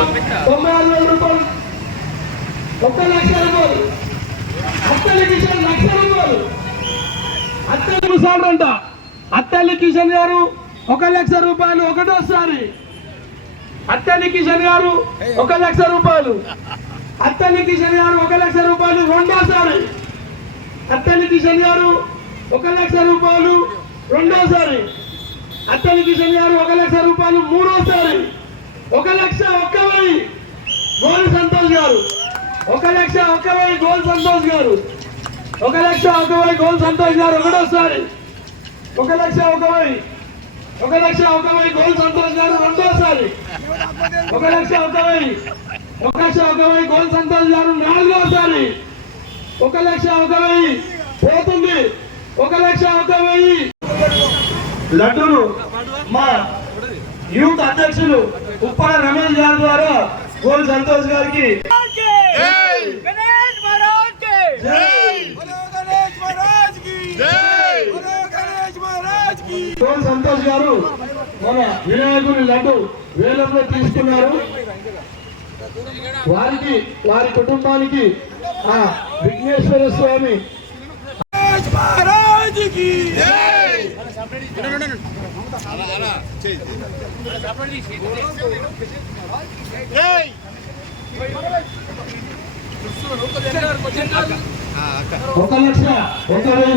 తొంభై రూపాయలు. ఒక్క లక్ష రూపాయలు. అత్తలి లక్ష రూపాయలు. అత్తలు సాడంట అత్తలి కిషన్ గారు ఒక లక్ష రూపాయలు ఒకటోసారి అత్తలి కిషన్ గారు ఒక లక్ష రూపాయలు. అత్తలి కిషన్ గారు ఒక లక్ష రూపాయలు రెండోసారి అత్తలి కిషన్ గారు ఒక లక్ష రూపాయలు రెండోసారి అత్తలి కిషన్ గారు ఒక లక్ష రూపాయలు మూడోసారి ఒక లక్ష గోల్ సంతోష్ గారు. ఒక లక్ష ఒక వెయ్యి గోల్ సంతోష్ గారు. ఒక లక్ష ఒక వెయ్యి గోల్ సంతోష్ గారు ఒకటోసారి ఒక లక్ష ఒక వెయ్యి ఒక లక్ష ఒక వెయ్యి గోల్ సంతోష్ గారు రెండోసారి. ఒక లక్ష ఒక వెయ్యి ఒక లక్ష ఒక వెయ్యి గోల్ సంతోష్ గారు నాలుగోసారి. ఒక లక్ష ఒక వెయ్యి పోతుంది. ఒక లక్ష ఒక వెయ్యి లడ్డూలు మా యూత్ అధ్యక్షులు ఉప్పాల రమేష్ గారి ద్వారా కోల్ సంతోష్ గారికి. కోల్ సంతోష్ గారు మన వినాయకుని లడ్డు వేలంలో తీసుకున్నారు. వారికి వారి కుటుంబానికి ఆ విఘ్నేశ్వర స్వామి ఒక లక్ష ఒక వెయ్యి